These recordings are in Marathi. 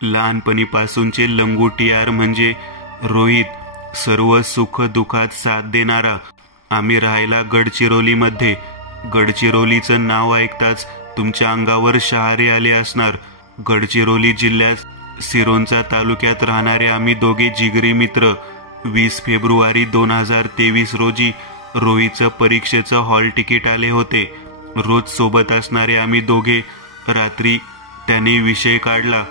लहानपणीपासूनचे लंगोटियार म्हणजे रोहित, सर्व सुख दुःखात साथ देणारा. आम्ही राहायला गडचिरोलीमध्ये. गडचिरोलीचं नाव ऐकताच तुमच्या अंगावर शहारे आले असणार. गडचिरोली जिल्ह्यात सिरोंचा तालुक्यात राहणारे आम्ही दोघे जिगरी मित्र. 20 फेब्रुवारी 2023 रोजी रोहितचं परीक्षेचं हॉल तिकीट आले होते. रोज सोबत असणारे आम्ही दोघे. रात्री त्याने विषय काढला,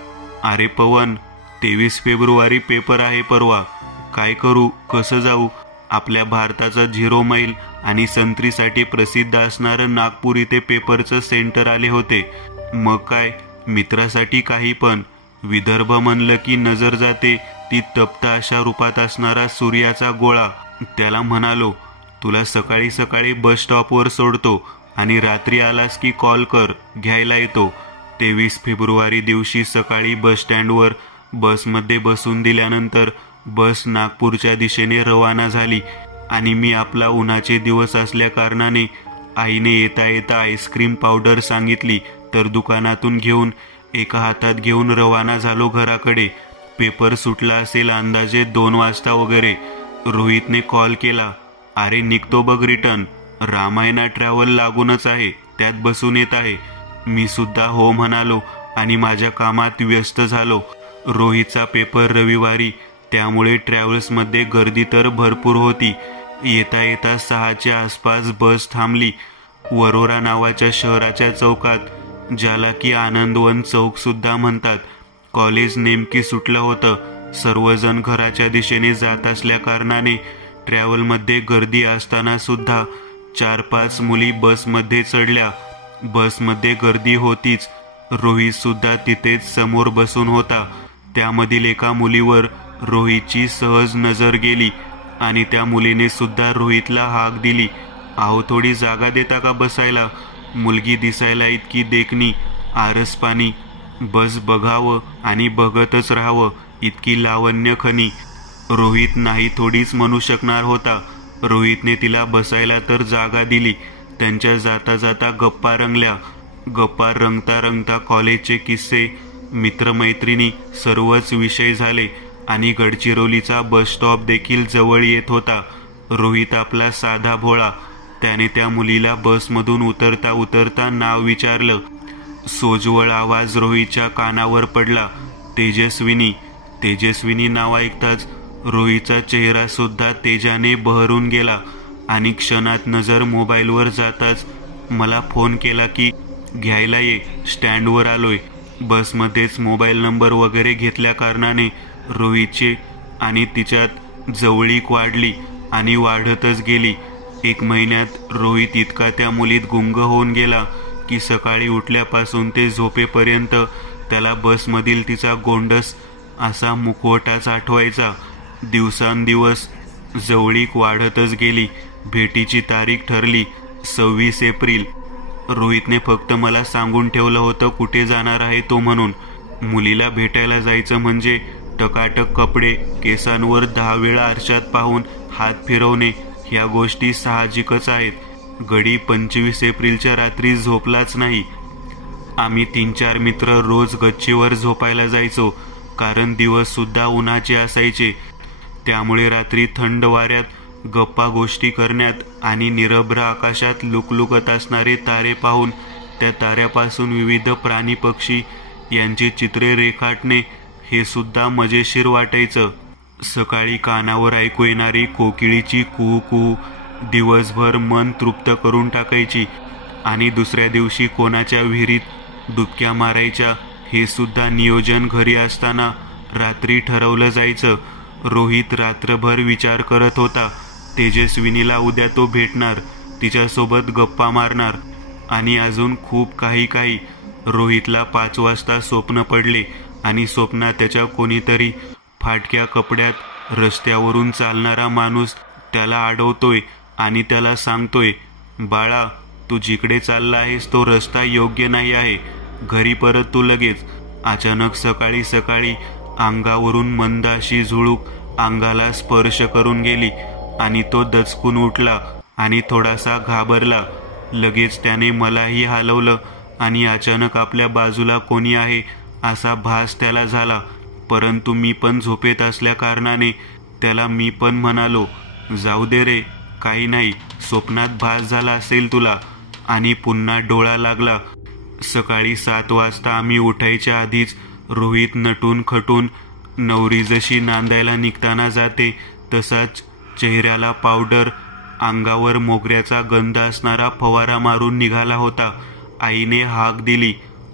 अरे पवन, 23 फेब्रुवारी पेपर आहे परवा. काय करू, कसं जाऊ? आपल्या भारताचा 0 मैल आणि संत्रीसाठी प्रसिद्ध असणारं नागपूर इथे पेपरचं सेंटर आले होते. मग काय, मित्रासाठी काही पण. विदर्भ म्हणलं की नजर जाते ती तप्त अशा रूपात असणारा सूर्याचा गोळा. त्याला म्हणालो, तुला सकाळी सकाळी बस स्टॉपवर सोडतो आणि रात्री आलास की कॉल कर, घ्यायला येतो. 23 फेब्रुवारी दिवशी सकाळी बस स्टँडवर बसमध्ये बसून दिल्यानंतर बस नागपूरच्या दिशेने रवाना झाली आणि मी आपला उन्हाचे दिवस असल्या कारणाने आईने येता येता आईस्क्रीम पावडर सांगितली तर दुकानातून घेऊन एका हातात घेऊन रवाना झालो घराकडे. पेपर सुटला असेल अंदाजे 2 वाजता वगैरे. रोहितने कॉल केला, अरे निघतो बघ रिटर्न, रामायणा ट्रॅव्हल लागूनच आहे, त्यात बसून येत आहे. मी सुद्धा हो म्हणालो आणि माझ्या कामात व्यस्त झालो. रोहितचा पेपर रविवारी, त्यामुळे ट्रॅव्हल्समध्ये गर्दी तर भरपूर होती. येता येता 6च्या आसपास बस थांबली. वरोरा नावाच्या शहराच्या चौकात, ज्याला की आनंदवन चौक सुद्धा म्हणतात. कॉलेज नेमकी सुटलं होतं. सर्वजण घराच्या दिशेने जात असल्या कारणाने ट्रॅव्हलमध्ये गर्दी असताना सुद्धा 4-5 मुली बसमध्ये चढल्या. बसमध्ये गर्दी होतीच. रोहित सुद्धा तिथेच समोर बसून होता. त्यामधील एका मुलीवर रोहितची सहज नजर गेली आणि त्या मुलीने सुद्धा रोहितला हाक दिली, अहो थोडी जागा देता का बसायला? मुलगी दिसायला इतकी देखणी, आरसपाणी, बस बघावं आणि बघतच राहावं इतकी लावण्य खनी. रोहित नाही थोडीच म्हणू शकणार होता. रोहितने तिला बसायला तर जागा दिली. त्यांच्या जाता जाता गप्पा रंगल्या. गप्पा रंगता रंगता कॉलेजचे किस्से, मित्रमैत्रिणी सर्वच विषय झाले आणि गडचिरोलीचा बस स्टॉप देखील जवळ येत होता. रोहित आपला साधा भोळा. त्याने त्या मुलीला बसमधून उतरता उतरता नाव विचारलं. सोज्वळ आवाज रोहितच्या कानावर पडला, तेजस्विनी. तेजस्विनी नाव ऐकताच रोहितचा चेहरा सुद्धा तेजाने बहरून गेला आणि क्षणात नजर मोबाईलवर जाताच मला फोन केला की घ्यायला ये, स्टँडवर आलोय. बसमध्येच मोबाईल नंबर वगैरे घेतल्या कारणाने रोहितचे आणि तिच्यात जवळीक वाढली आणि वाढतच गेली. 1 महिन्यात रोहित इतका त्या मुलीत गुंग होऊन गेला की सकाळी उठल्यापासून ते झोपेपर्यंत त्याला बसमधील तिचा गोंडस असा मुखवटाच आठवायचा. दिवसांदिवस जवळीक वाढतच गेली. भेटीची तारीख ठरली 26 एप्रिल. रोहितने फक्त मला सांगून ठेवलं होतं कुठे जाणार आहे तो म्हणून. मुलीला भेटायला जायचं म्हणजे टकाटक कपडे, केसांवर 10 वेळा आरशात पाहून हात फिरवणे, ह्या गोष्टी साहजिकच आहेत. गडी 25 एप्रिलच्या रात्री झोपलाच नाही. आम्ही 3-4 मित्र रोज गच्चीवर झोपायला जायचो, कारण दिवस सुद्धा उन्हाचे असायचे. त्यामुळे रात्री थंड वाऱ्यात गप्पा गोष्टी करण्यात आणि निरभ्र आकाशात लुकलुकत असणारे तारे पाहून त्या ताऱ्यापासून विविध प्राणी पक्षी यांची चित्रे रेखाटणे हे सुद्धा मजेशीर वाटायचं. सकाळी कानावर ऐकू येणारी कोकिळीची कुहू कुहू दिवसभर मन तृप्त करून टाकायची आणि दुसऱ्या दिवशी कोणाच्या विहिरीत डुबक्या मारायच्या हे सुद्धा नियोजन घरी असताना रात्री ठरवलं जायचं. रोहित रात्रभर विचार करत होता. तेजस्विनीला उद्या तो भेटणार, तिच्यासोबत गप्पा मारणार आणि अजून खूप काही. रोहितला 5 वाजता स्वप्न पडले आणि स्वप्नात त्याच्या कोणीतरी फाटक्या कपड्यात रस्त्यावरून चालणारा माणूस त्याला अडवतोय आणि त्याला सांगतोय, बाळा तू जिकडे चालला आहेस तो रस्ता योग्य नाही आहे, घरी परत तू लगेच. अचानक सकाळी सकाळी अंगावरून मंद अशी झुळूक अंगाला स्पर्श करून गेली आणि तो दचकून उठला आणि थोडासा घाबरला. लगेच त्याने मलाही हलवलं आणि अचानक आपल्या बाजूला कोणी आहे असा भास त्याला झाला. परंतु मी पण झोपेत असल्या कारणाने त्याला मी पण म्हणालो, जाऊ दे रे, काही नाही, स्वप्नात भास झाला असेल तुला. आणि पुन्हा डोळा लागला. सकाळी 7 वाजता आम्ही उठायच्या आधीच रोहित नटून खटून नवरी जशी नांदायला निघताना जाते तसाच चेहऱ्याला पावडर, अंगावर मोगऱ्याचा गंध असणारा फवारा मारून निघाला होता. आईने हाक दिली,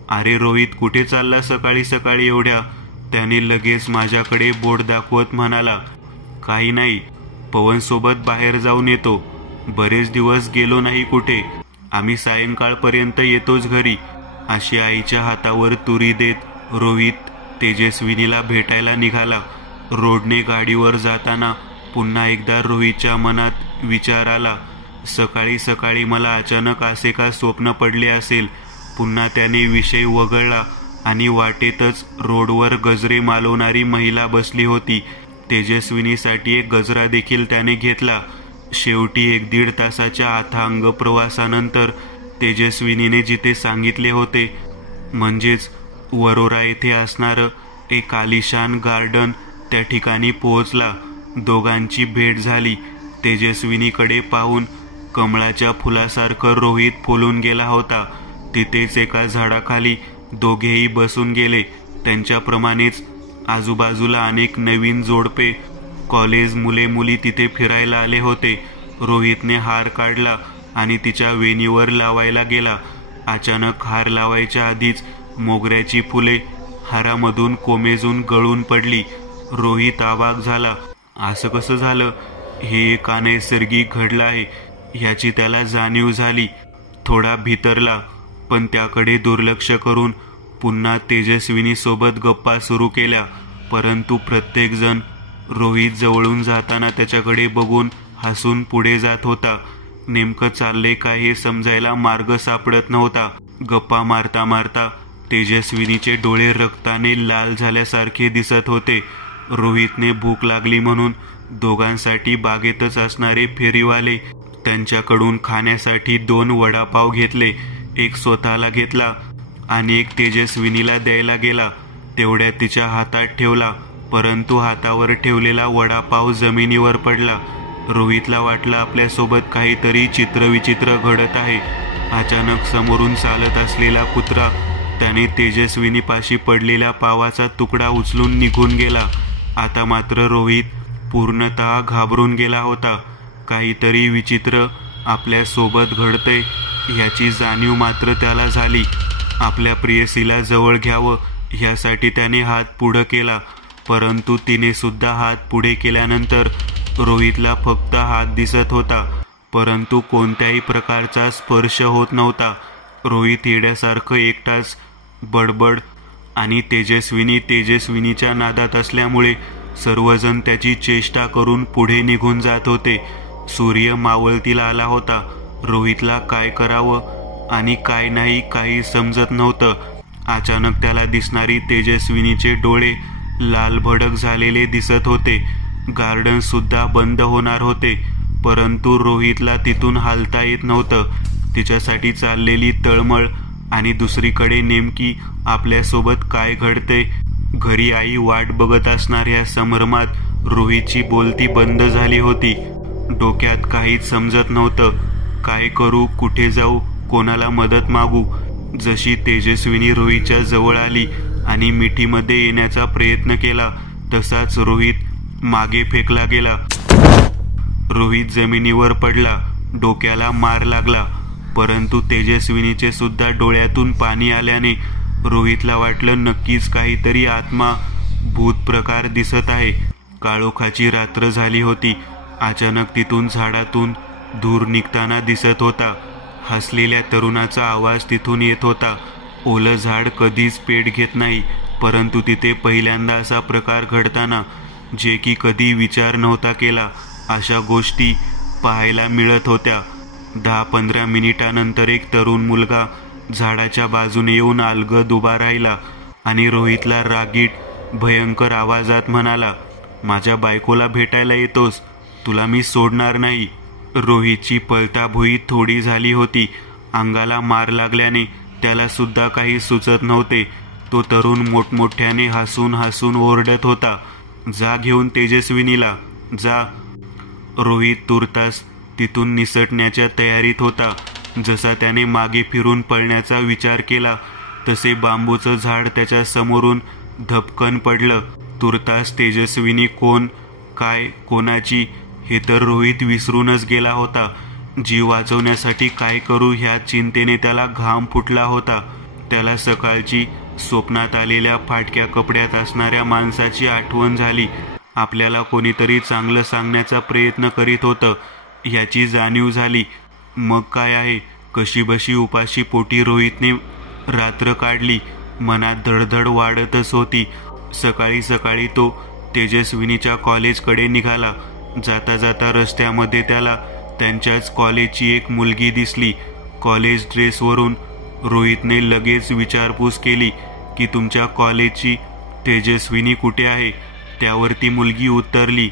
अरे रोहित, कुठे चालला सकाळी सकाळी एवढ्या? त्याने लगेच माझ्याकडे बोट दाखवत म्हणाला, काही नाही, पवनसोबत बाहेर जाऊन येतो. बरेच दिवस गेलो नाही कुठे, आम्ही सायंकाळपर्यंत येतोच घरी. अशी आईच्या हातावर तुरी देत रोहित तेजस्विनीला भेटायला निघाला. रोडने गाडीवर जाताना पुन्हा एकदा रोहितच्या मनात विचार आला, सकाळी सकाळी मला अचानक असे का स्वप्न पडले असेल. पुन्हा त्याने विषय वगळला आणि वाटेतच रोडवर गजरे मालवणारी महिला बसली होती. तेजस्विनीसाठी एक गजरा देखील त्याने घेतला. शेवटी 1-1.5 तासाच्या अथांग प्रवासानंतर तेजस्विनीने जिथे सांगितले होते, म्हणजेच वरोरा येथे असणारं एक आलिशान गार्डन, त्या ठिकाणी पोहोचला. दोघांची भेट झाली. तेजस्विनीकडे पाहून कमळाच्या फुलासारखं रोहित फुलून गेला होता. तिथेच एका झाडाखाली दोघेही बसून गेले. त्यांच्याप्रमाणेच आजूबाजूला अनेक नवीन जोडपे, कॉलेज मुले मुली तिथे फिरायला आले होते. रोहितने हार काढला आणि तिच्या वेणीवर लावायला गेला. अचानक हार लावायच्या आधीच मोगऱ्याची फुले हारामधून कोमेजून गळून पडली. रोहित अवाक झाला. असं कसं झालं? हे एक अनैसर्गिक घडलं आहे ह्याची त्याला जाणीव झाली. थोडा भितरला, पण त्याकडे दुर्लक्ष करून पुन्हा तेजस्विनीसोबत गप्पा सुरू केल्या. परंतु प्रत्येकजण रोहित जवळून जाताना त्याच्याकडे बघून हसून पुढे जात होता. नेमकं चाललंय काय हे समजायला मार्ग सापडत नव्हता. गप्पा मारता मारता तेजस्विनीचे डोळे रक्ताने लाल झाल्यासारखे दिसत होते. रोहितने भूक लागली म्हणून दोघांसाठी बागेतच असणारे फेरीवाले त्यांच्याकडून खाण्यासाठी 2 वडापाव घेतले. एक स्वतःला घेतला आणि एक तेजस्विनीला द्यायला गेला. तेवढ्यात तिच्या हातात ठेवला, परंतु हातावर ठेवलेला वडापाव जमिनीवर पडला. रोहितला वाटलं आपल्यासोबत काहीतरी चित्रविचित्र घडत आहे. अचानक समोरून चालत असलेला कुत्रा त्याने तेजस्विनीपाशी पडलेल्या पावाचा तुकडा उचलून निघून गेला. आता मात्र रोहित पूर्णतः घाबरून गेला होता. काहीतरी विचित्र आपल्यासोबत घडतंय ह्याची जाणीव मात्र त्याला झाली. आपल्या प्रेयसीला जवळ घ्यावं ह्यासाठी त्याने हात पुढं केला, परंतु तिने सुद्धा हात पुढे केल्यानंतर रोहितला फक्त हात दिसत होता, परंतु कोणत्याही प्रकारचा स्पर्श होत नव्हता. रोहित येड्यासारखं एकटाच बडबड आणि तेजस्विनीच्या नादात असल्यामुळे सर्वजण त्याची चेष्टा करून पुढे निघून जात होते. सूर्य मावळतीला आला होता. रोहितला काय करावं आणि काय नाही काही समजत नव्हतं. अचानक त्याला दिसणारी तेजस्विनीचे डोळे लाल भडक झालेले दिसत होते. गार्डन सुद्धा बंद होणार होते, परंतु रोहितला तिथून हालता येत नव्हतं. तिच्यासाठी चाललेली तळमळ आणि दुसरीकडे नेमकी आपल्यासोबत काय घडते, घरी आई वाट बघत असणार या संभ्रमात रोहितची बोलती बंद झाली होती. डोक्यात काहीच समजत नव्हतं. काय करू, कुठे जाऊ, कोणाला मदत मागू. जशी तेजस्विनी रोहितच्या जवळ आली आणि मिठीमध्ये येण्याचा प्रयत्न केला तसाच रोहित मागे फेकला गेला. रोहित जमिनीवर पडला. डोक्याला मार लागला, परंतु तेजस्विनीचे सुद्धा डोळ्यातून पाणी आल्याने रोहितला वाटलं नक्कीच काहीतरी आत्मा भूत प्रकार दिसत आहे. काळोखाची रात्र झाली होती. अचानक तिथून झाडातून धूर निघताना दिसत होता. हसलेल्या तरुणाचा आवाज तिथून येत होता. ओलं झाड कधीच पेट घेत नाही, परंतु तिथे पहिल्यांदा असा प्रकार घडताना जे की कधी विचार नव्हता केला अशा गोष्टी पाहायला मिळत होत्या. 10-15 मिनिटानंतर एक तरुण मुलगा झाडाच्या बाजूने येऊन अलगद उभा राहिला आणि रोहितला रागीट भयंकर आवाजात म्हणाला, माझ्या बायकोला भेटायला येतोस, तुला मी सोडणार नाही. रोहितची पळताभुई थोडी झाली होती. अंगाला मार लागल्याने त्याला सुद्धा काही सुचत नव्हते. तो तरुण मोठमोठ्याने हसून हसून ओरडत होता, जा घेऊन तेजस्विनीला, जा. रोहित तुर्तास तिथून निसटण्याच्या तयारीत होता. जसा त्याने मागे फिरून पळण्याचा विचार केला तसे बांबूचं झाड त्याच्या समोरून धपकन पडलं. तुर्तास तेजस्विनी कोण, काय, कोणाची हे तर रोहित विसरूनच गेला होता. जीव वाचवण्यासाठी काय करू ह्या चिंतेने त्याला घाम फुटला होता. त्याला सकाळची स्वप्नात आलेल्या फाटक्या कपड्यात असणाऱ्या माणसाची आठवण झाली. आपल्याला कोणीतरी चांगलं सांगण्याचा प्रयत्न करीत होतं याची जाणीव झाली. मग काय आहे, कशीबशी उपाशी पोटी रोहितने रात्र काढली. मनात धडधड वाढतच होती. सकाळी सकाळी तो तेजस्विनीच्या कॉलेजकडे निघाला. जाता जाता रस्त्यामध्ये त्याला त्यांच्याच कॉलेजची एक मुलगी दिसली. कॉलेज ड्रेसवरून रोहितने लगेच विचारपूस केली की तुमच्या कॉलेजची तेजस्विनी कुठे आहे. त्यावर ती मुलगी उत्तरली,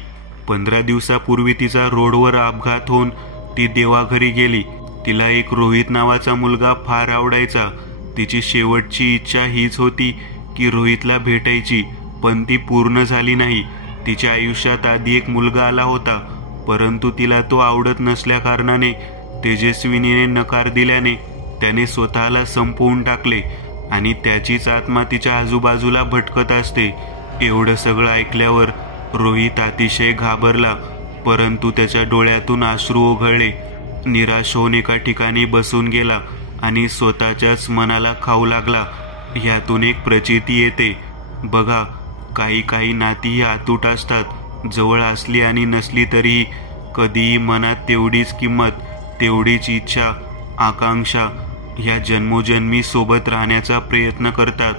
15 दिवसापूर्वी तिचा रोडवर अपघात होऊन ती देवाघरी गेली. तिला एक रोहित नावाचा मुलगा फार आवडायचा. तिची शेवटची इच्छा हीच होती की रोहितला भेटायची, पण ती पूर्ण झाली नाही. तिच्या आयुष्यात आधी एक मुलगा आला होता, परंतु तिला तो आवडत नसल्याकारणाने तेजस्विनीने नकार दिल्याने त्याने स्वतःला संपवून टाकले आणि त्याचीच आत्मा तिच्या आजूबाजूला भटकत असते. एवढं सगळं ऐकल्यावर रोहित अतिशय घाबरला, परंतु त्याच्या डोळ्यातून अश्रू ओघळले. निराश होऊन एका ठिकाणी बसून गेला आणि स्वतःच्याच मनाला खाऊ लागला. यातून एक प्रचिती येते बघा, काही काही नाती ही अतूट असतात. जवळ असली आणि नसली तरीही कधीही मनात तेवढीच किंमत, तेवढीच इच्छा, आकांक्षा ह्या जन्मोजन्मी सोबत राहण्याचा प्रयत्न करतात.